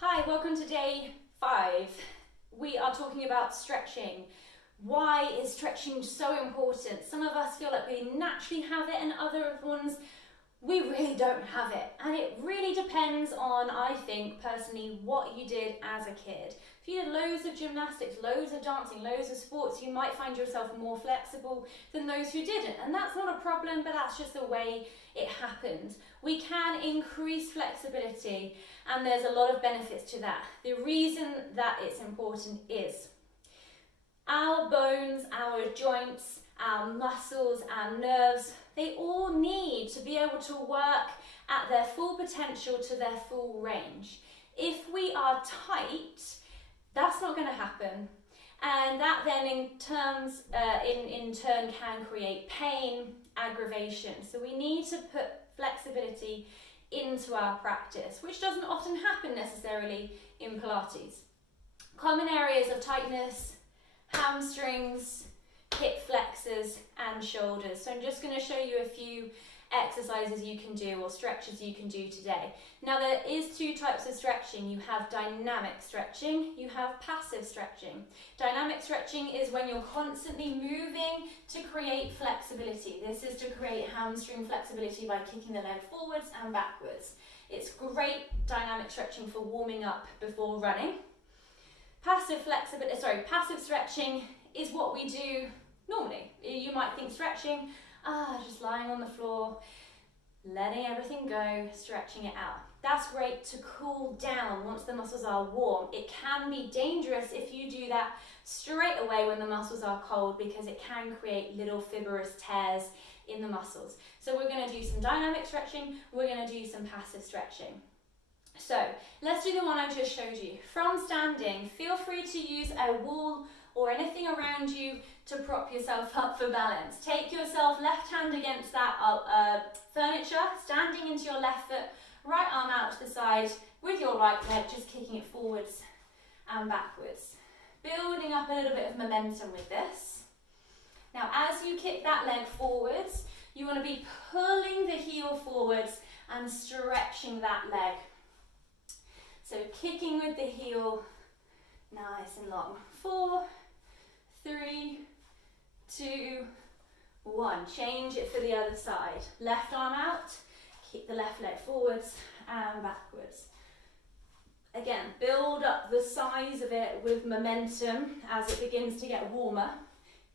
Hi, welcome to day 5. We are talking about stretching. Why is stretching so important? Some of us feel like we naturally have it and other ones we really don't have it. And it really depends on, I think, personally, what you did as a kid. If you did loads of gymnastics, loads of dancing, loads of sports, you might find yourself more flexible than those who didn't. And that's not a problem, but that's just the way it happened. We can increase flexibility, and there's a lot of benefits to that. The reason that it's important is our bones, our joints, our muscles, our nerves, they all need to be able to work at their full potential to their full range. If we are tight, that's not going to happen. And that then in turn can create pain, aggravation. So we need to put flexibility into our practice, which doesn't often happen necessarily in Pilates. Common areas of tightness: hamstrings, hip flexors and shoulders. So I'm just going to show you a few exercises you can do or stretches you can do today. Now there is 2 types of stretching. You have dynamic stretching, you have passive stretching. Dynamic stretching is when you're constantly moving to create flexibility. This is to create hamstring flexibility by kicking the leg forwards and backwards. It's great dynamic stretching for warming up before running. Passive stretching is what we do normally. You might think stretching, just lying on the floor, letting everything go, stretching it out. That's great to cool down once the muscles are warm. It can be dangerous if you do that straight away when the muscles are cold, because it can create little fibrous tears in the muscles. So we're going to do some dynamic stretching, we're going to do some passive stretching. So let's do the one I just showed you. From standing, feel free to use a wall or anything around you to prop yourself up for balance. Take yourself left hand against that furniture, standing into your left foot, right arm out to the side with your right leg, just kicking it forwards and backwards. Building up a little bit of momentum with this. Now as you kick that leg forwards, you want to be pulling the heel forwards and stretching that leg. So kicking with the heel, nice and long. 4, 3, 2, 1. Change it for the other side. Left arm out, kick the left leg forwards and backwards. Again, build up the size of it with momentum as it begins to get warmer.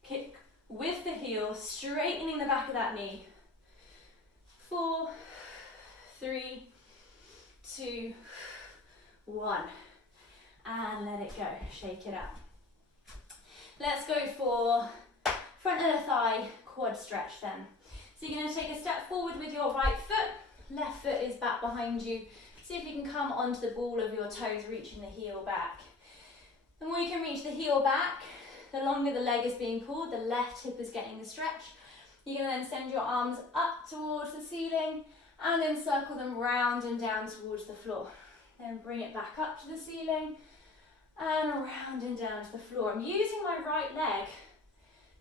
Kick with the heel, straightening the back of that knee. 4, 3, 2, 1. And let it go, shake it out. Let's go for front of the thigh quad stretch then. So you're going to take a step forward with your right foot, left foot is back behind you. See if you can come onto the ball of your toes, reaching the heel back. The more you can reach the heel back, the longer the leg is being pulled, the left hip is getting the stretch. You can then send your arms up towards the ceiling and then circle them round and down towards the floor. Then bring it back up to the ceiling and around and down to the floor. I'm using my right leg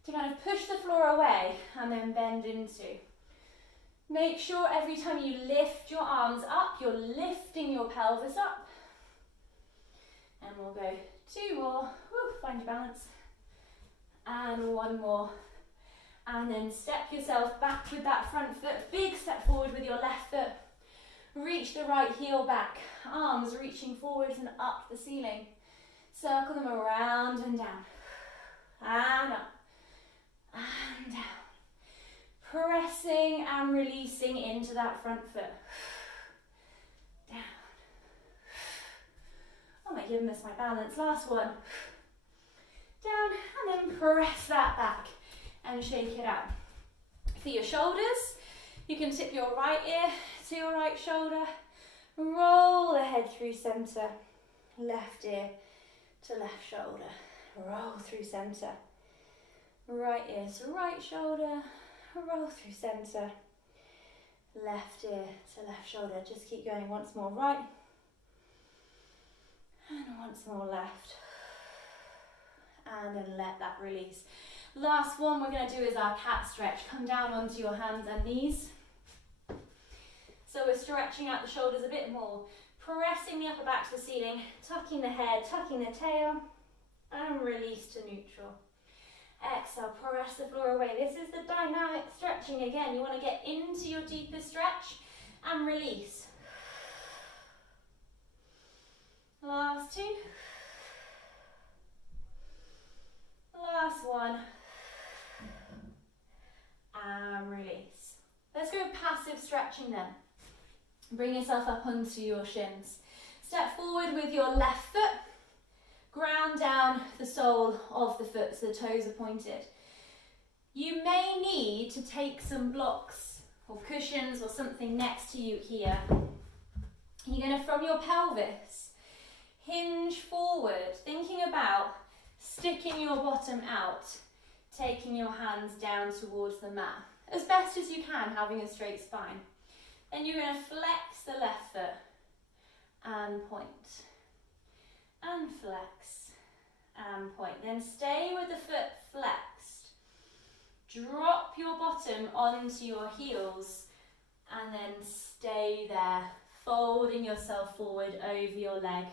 to kind of push the floor away and then bend into. Make sure every time you lift your arms up, you're lifting your pelvis up. And we'll go 2 more. Woo, find your balance. And 1 more. And then step yourself back with that front foot. Big step forward with your left foot. Reach the right heel back. Arms reaching forwards and up the ceiling. Circle them around and down. And up. And down. Pressing and releasing into that front foot. Down. I might even miss my balance. Last one. Down, and then press that back and shake it out. For your shoulders, you can tip your right ear to your right shoulder. Roll the head through center. Left ear to left shoulder. Roll through center. Right ear to right shoulder. Roll through center. Left ear to left shoulder. Just keep going. Once more right. And once more left. And then let that release. Last one we're going to do is our cat stretch. Come down onto your hands and knees. So we're stretching out the shoulders a bit more. Pressing the upper back to the ceiling, tucking the head, tucking the tail, and release to neutral. Exhale, press the floor away. This is the dynamic stretching again. You want to get into your deepest stretch and release. Last two. Last one. And release. Let's go passive stretching then. Bring yourself up onto your shins. Step forward with your left foot. Ground down the sole of the foot so the toes are pointed. You may need to take some blocks or cushions or something next to you here. You're going to, from your pelvis, hinge forward, thinking about sticking your bottom out, taking your hands down towards the mat, as best as you can, having a straight spine. Then you're going to flex the left foot and point, and flex and point. Then stay with the foot flexed. Drop your bottom onto your heels and then stay there, folding yourself forward over your leg.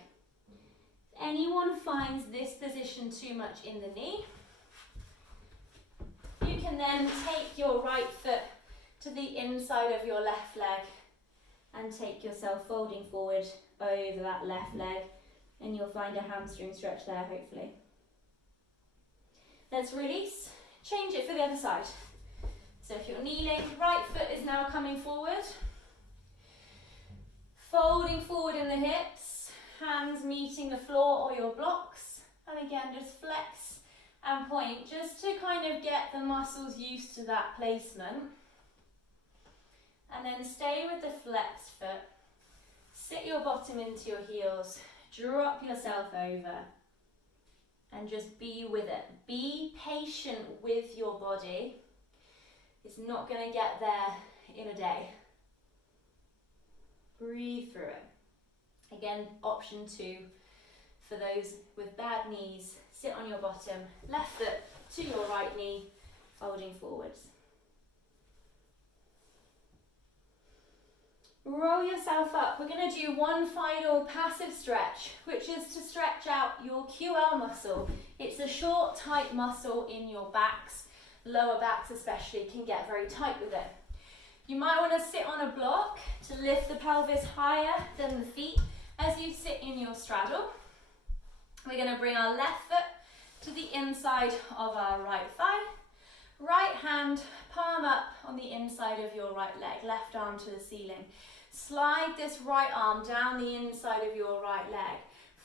If anyone finds this position too much in the knee, you can then take your right foot to the inside of your left leg and take yourself folding forward over that left leg, and you'll find a hamstring stretch there, hopefully. Let's release. Change it for the other side. So if you're kneeling, right foot is now coming forward. Folding forward in the hips, hands meeting the floor or your blocks. And again, just flex and point, just to kind of get the muscles used to that placement. And then stay with the flexed foot. Sit your bottom into your heels. Drop yourself over. And just be with it. Be patient with your body. It's not going to get there in a day. Breathe through it. Again, option 2 for those with bad knees. Sit on your bottom, left foot to your right knee, folding forwards. Roll yourself up. We're going to do one final passive stretch, which is to stretch out your QL muscle. It's a short, tight muscle in your backs. Lower backs especially can get very tight with it. You might want to sit on a block to lift the pelvis higher than the feet as you sit in your straddle. We're going to bring our left foot to the inside of our right thigh. Right hand, palm up on the inside of your right leg, left arm to the ceiling. Slide this right arm down the inside of your right leg,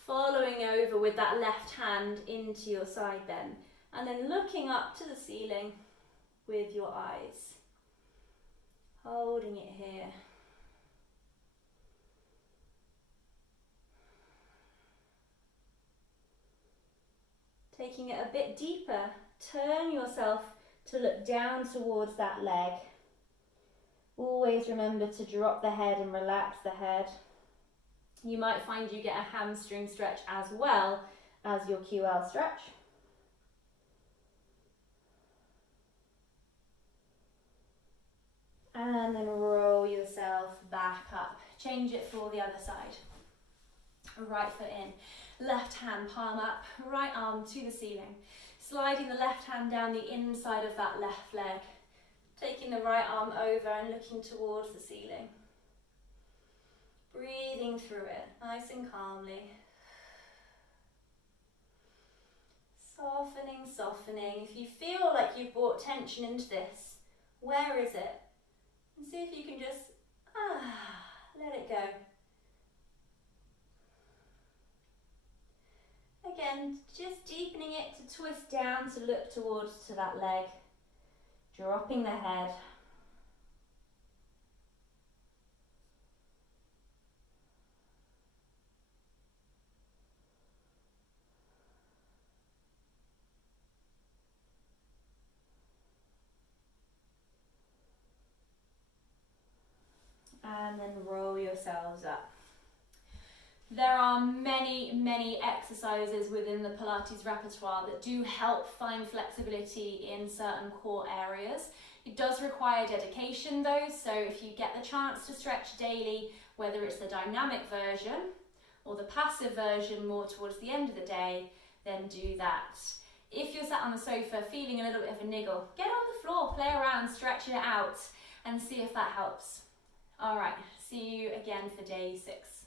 following over with that left hand into your side bend, and then looking up to the ceiling with your eyes. Holding it here. Taking it a bit deeper, turn yourself to look down towards that leg. Always remember to drop the head and relax the head. You might find you get a hamstring stretch as well as your QL stretch. And then roll yourself back up. Change it for the other side. Right foot in, left hand palm up, right arm to the ceiling. Sliding the left hand down the inside of that left leg. Taking the right arm over and looking towards the ceiling. Breathing through it, nice and calmly. Softening, softening. If you feel like you've brought tension into this, where is it? And see if you can just let it go. Again, just deepening it to twist down to look towards to that leg. Dropping the head. And then roll yourselves up. There are many exercises within the Pilates repertoire that do help find flexibility in certain core areas. It does require dedication though, so if you get the chance to stretch daily, whether it's the dynamic version or the passive version more towards the end of the day, then do that. If you're sat on the sofa feeling a little bit of a niggle, get on the floor, play around, stretch it out and see if that helps. All right, see you again for day 6.